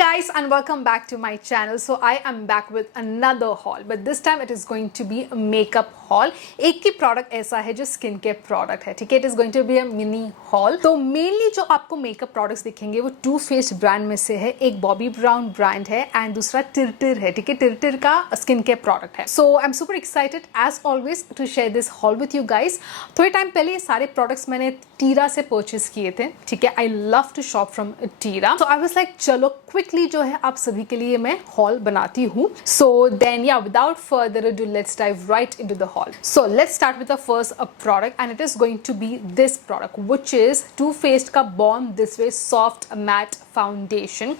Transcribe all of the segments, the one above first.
guys and welcome back to my channel. So I am back with another haul, but this time it is going to be a makeup haul. एक ही product ऐसा है जो skin care product है, ठीक है. It is going to be a mini haul. तो mainly जो आपको मेकअप प्रोडक्ट्स दिखेंगे वो टू फेस्ड ब्रांड में से है. एक बॉबी ब्राउन ब्रांड है एंड दूसरा टिरटिर है, ठीक है. टिरटिर का स्किन केयर प्रोडक्ट है. So I am super excited as always to share this haul with you guys. थोड़े टाइम पहले ये सारे प्रोडक्ट्स मैंने टीरा से परचेज किए थे, ठीक है. I love to shop from Tira. So I was like चलो क्विकली जो है आप सभी के लिए मैं हॉल बनाती हूँ. सो देन या without further ado let's dive right into the hall. So let's start with the first product and it is going to be this product, which is Too Faced का Born This Way Soft Matte Foundation.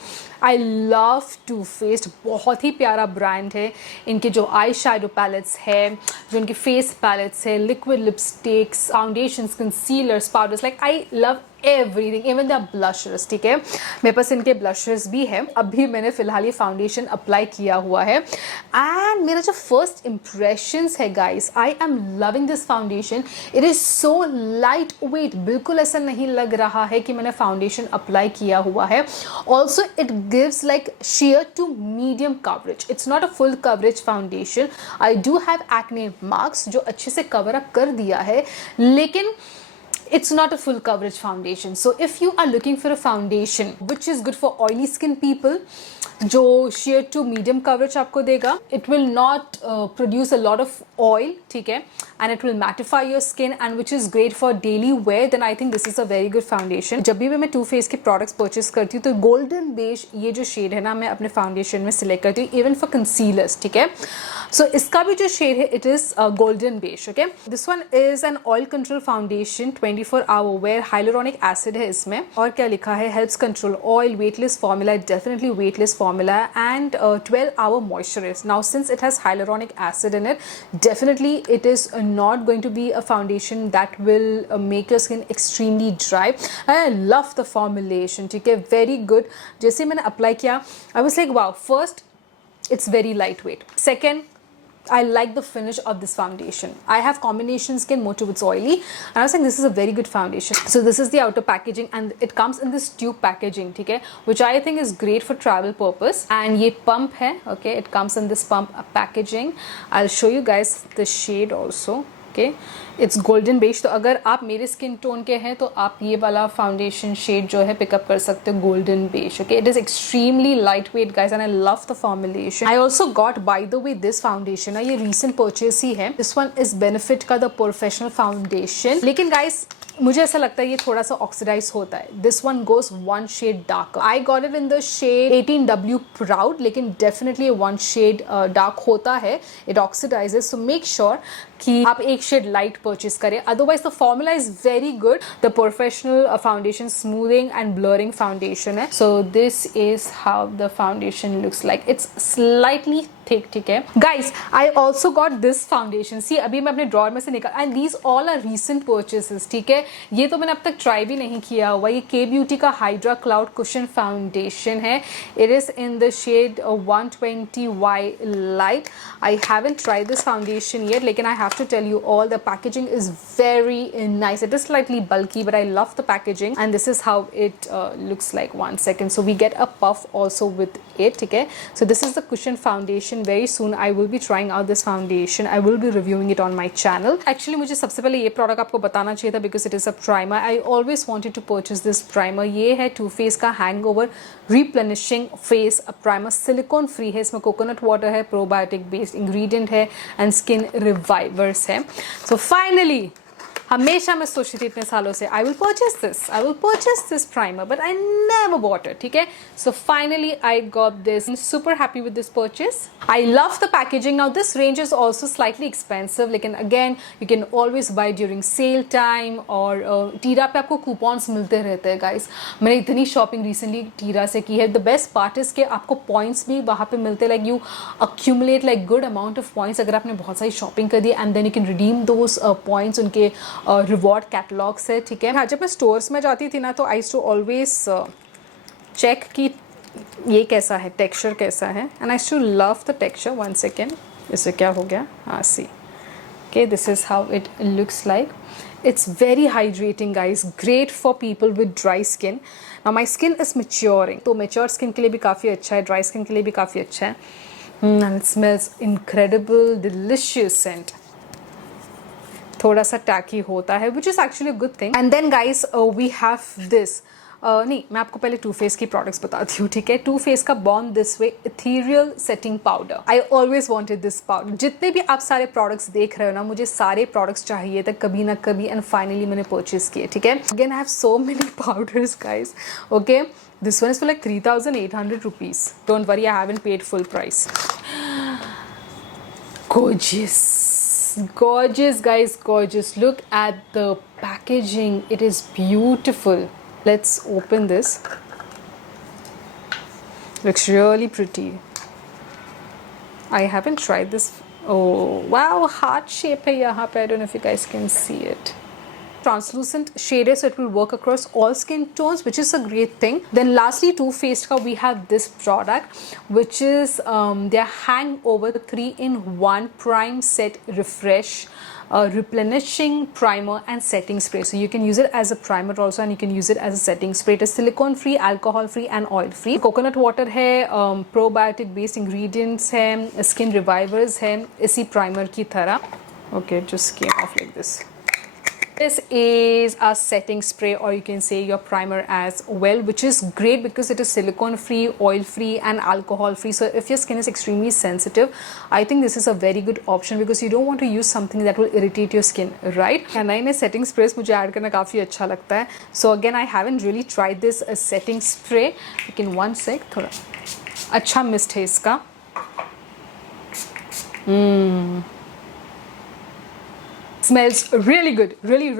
I love Too Faced, बहुत ही प्यारा brand है. इनके जो eye shadow pallets है, जो इनके face pallets है, liquid lipsticks, foundations, concealers, powders, like I love everything. Even the Blusher's, ठीक है. मेरे पास इनके ब्लशर्स भी है. अभी मैंने फिलहाल ये फाउंडेशन अप्लाई किया हुआ है एंड मेरा जो फर्स्ट इम्प्रेशंस है guys, I am loving this foundation. It is so light weight. बिल्कुल ऐसा नहीं लग रहा है कि मैंने फाउंडेशन अप्लाई किया हुआ है. Also it gives like sheer to medium coverage. It's not a full coverage foundation. I do have acne marks जो अच्छे से cover up कर दिया है, लेकिन it's not a full coverage foundation. So if you are looking for a foundation which is good for oily skin people, जो sheer to medium coverage आपको देगा, it will not produce a lot of oil, ठीक है, and it will mattify your skin and which is great for daily wear, then I think this is a very good foundation. जब भी मैं Too Faced के products purchase करती हूँ तो golden beige ये जो shade है ना, मैं अपने foundation में select करती हूँ, even for concealers, ठीक है. So इसका भी जो shade है it is golden beige, okay. This one is an oil control foundation 24 hour wear, hyaluronic acid है इसमें. और क्या लिखा है, helps control oil, weightless formula, definitely weightless formula, and 12 hour moisturize. Now since it has hyaluronic acid in it, definitely it is not going to be a foundation that will make your skin extremely dry. I love the formulation, ठीक है, very good. जैसे मैंने apply किया I was like wow, first it's very lightweight, second I like the finish of this foundation. I have combination skin, most of it's oily, and I was saying this is a very good foundation. So this is the outer packaging and it comes in this tube packaging, ठीक है, which I think is great for travel purpose. And ये pump है, okay, it comes in this pump packaging. I'll show you guys the shade also. Okay, it's golden beige. तो अगर आप मेरे skin tone के हैं तो आप ये वाला फाउंडेशन शेड जो है पिकअप कर सकते हो, golden beige. Okay, it is extremely lightweight guys and I love the formulation. I also got by the way this foundation, ये recent purchase ही है. This one is Benefit का the professional foundation. लेकिन guys मुझे ऐसा लगता है ये थोड़ा सा ऑक्सीडाइज होता है. This one goes one shade darker. I got it in the shade 18W proud, लेकिन डेफिनेटली वन शेड डार्क होता है. It oxidizes, so make sure कि आप एक शेड लाइट परचेज करें. Otherwise the formula is very good. The professional foundation smoothing and blurring foundation है. So this is how the foundation looks like. It's slightly thick, ठीक है. Guys I also got this foundation. सी अभी मैं अपने drawer में से निकाल, and these all are recent purchases, ठीक है. ये तो मैंने अब तक ट्राई भी नहीं किया हुआ. ये के ब्यूटी का हाइड्रा क्लाउड कुशन फाउंडेशन है. It is in the shade 120Y light. I haven't try this foundation yet, लेकिन I have to tell you all the packaging is very nice. It is slightly bulky but I love the packaging and this is how it looks like. One second, so we get a puff also with it, okay. So this is the cushion foundation. Very soon I will be trying out this foundation. I will be reviewing it on my channel. Actually मुझे सबसे पहले ये product आपको बताना चाहिए था because it is a primer. I always wanted to purchase this primer. ये है Too Faced का Hangover Replenishing Face Primer. Silicon free है, इसमें कोकोनट वाटर है, प्रोबायोटिक बेस्ड इंग्रेडिएंट है एंड स्किन रिवाइवर है. सो फाइनली हमेशा मैं सोचती थी इतने सालों से I will purchase this primer but I never bought it, ठीक है. So finally I got this. Super happy with this purchase. I love the packaging. Now this range is also slightly expensive, लेकिन again you can always buy during sale time और टीरा पे आपको coupons मिलते रहते हैं guys. मैंने इतनी shopping recently टीरा से की है. द बेस्ट पार्ट इज के आपको पॉइंट्स भी वहाँ पे मिलते हैं. Like you accumulate like good amount of points अगर आपने बहुत सारी शॉपिंग कर दी and then you can redeem those points. उनके रिवॉर्ड कैटलॉग्स है, ठीक है. हाँ, जब मैं स्टोर्स में जाती थी ना तो आई टू ऑलवेज चेक कि ये कैसा है, टेक्सचर कैसा है, and I too love the texture. One second, इससे क्या हो गया, हाँ सी Okay, this is how it looks like. It's very hydrating guys, great for people with dry skin. Now my skin is maturing, तो mature skin के लिए भी काफ़ी अच्छा है, dry skin के लिए भी काफ़ी अच्छा है. And it smells incredible, delicious scent. थोड़ा सा tacky होता है, which is actually a good thing. And then guys, we have this. नहीं, मैं आपको पहले टू फेस की प्रोडक्ट्स बताती हूँ, ठीक है. टू फेस का born this way ethereal setting powder. I always wanted this powder. जितने भी आप सारे प्रोडक्ट्स देख रहे हो ना, मुझे सारे प्रोडक्ट्स चाहिए थे कभी ना कभी, एंड फाइनली मैंने परचेज किए, ठीक है. Again I have so many powders guys. Okay, this one is for like 3,800 rupees. Don't worry, I haven't paid full price. Gorgeous guys, gorgeous. Look at the packaging, it is beautiful. Let's open this. Looks really pretty. I haven't tried this. Oh wow, heart shape hai yahan pe. I don't know if you guys can see it. Translucent shade, so it will work across all skin tones, which is a great thing. Then lastly, Too Faced ka we have this product, which is their Hangover 3-in-1 Prime Set Refresh replenishing primer and setting spray. So you can use it as a primer also, and you can use it as a setting spray. It is silicone free, alcohol free and oil free. Coconut water है, probiotic based ingredients है, skin revivers है, इसी primer की तरह. Okay, it just came off like this. This is a setting spray, or you can say your primer as well, which is great because it is silicone free, oil free and alcohol free. So if your skin is extremely sensitive, I think this is a very good option because you don't want to use something that will irritate your skin, right? And नए setting sprays मुझे add करना काफ़ी अच्छा लगता है. So again, I haven't really tried this setting spray. लेकिन one sec, थोड़ा अच्छा mist है इसका. Smells really good, really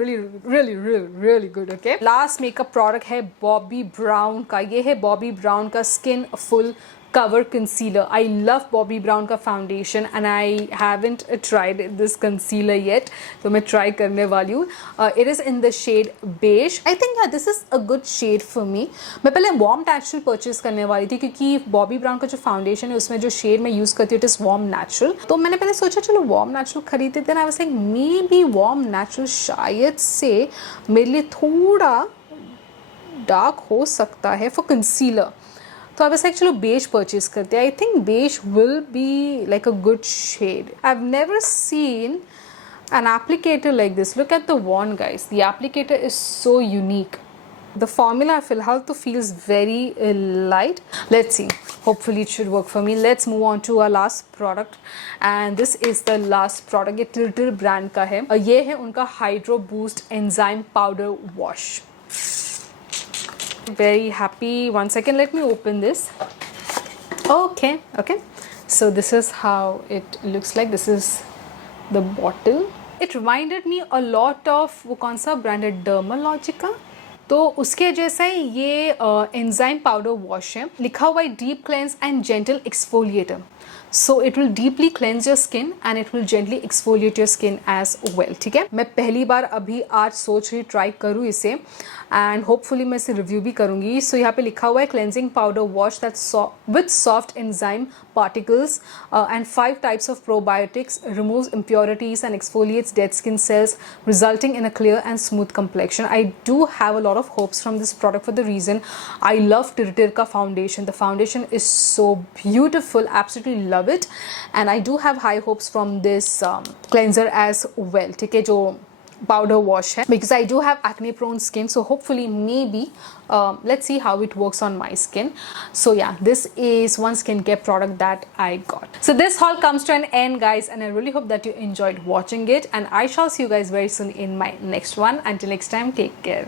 good. Okay, last makeup product है Bobbi Brown का. ये है Bobbi Brown का Skin Full Cover Concealer. I love Bobbi Brown का foundation and I haven't tried this concealer yet, तो मैं try करने वाली हूँ. It is in the shade beige. I think yeah, this is a good shade for me. मैं पहले warm natural purchase करने वाली थी क्योंकि Bobbi Brown का जो foundation है उसमें जो shade मैं use करती हूँ it is warm natural. तो मैंने पहले सोचा चलो warm natural खरीदते थे. I was like maybe warm natural शायद से मेरे लिए थोड़ा dark हो सकता है for concealer. So I was actually beige purchase करते. I think beige will be like a good shade. I've never seen an applicator like this. Look at the wand guys. The applicator is so unique. The formula फिलहाल तो feels very light. Let's see. Hopefully it should work for me. Let's move on to our last product. And this is the last product. ये Tilted brand का है. ये है उनका Hydro Boost Enzyme Powder Wash. Very happy. One second, let me open this. Okay, so this is how it looks like. This is the bottle. It reminded me a lot of वो कौन सा brand है, Dermalogica. तो उसके जैसा ही ये enzyme powder wash है. लिखा हुआ है deep cleanse and gentle exfoliator. So it will deeply cleanse your skin and it will gently exfoliate your skin as well. ठीक है, मैं पहली बार अभी आज सोच रही ट्राई करूँ इसे and hopefully मैं इसे रिव्यू भी करूँगी. So यहाँ पे लिखा हुआ है cleansing powder wash that's with soft enzyme particles and 5 types of probiotics, removes impurities and exfoliates dead skin cells, resulting in a clear and smooth complexion. I do have a lot of hopes from this product for the reason I love Tirtirka foundation. The foundation is so beautiful, absolutely love it, and I do have high hopes from this cleanser as well. ठीक है, जो powder wash hai, because I do have acne prone skin, so hopefully maybe let's see how it works on my skin. So yeah, this is one skincare product that I got. So this haul comes to an end guys, and I really hope that you enjoyed watching it, and I shall see you guys very soon in my next one. Until next time, take care.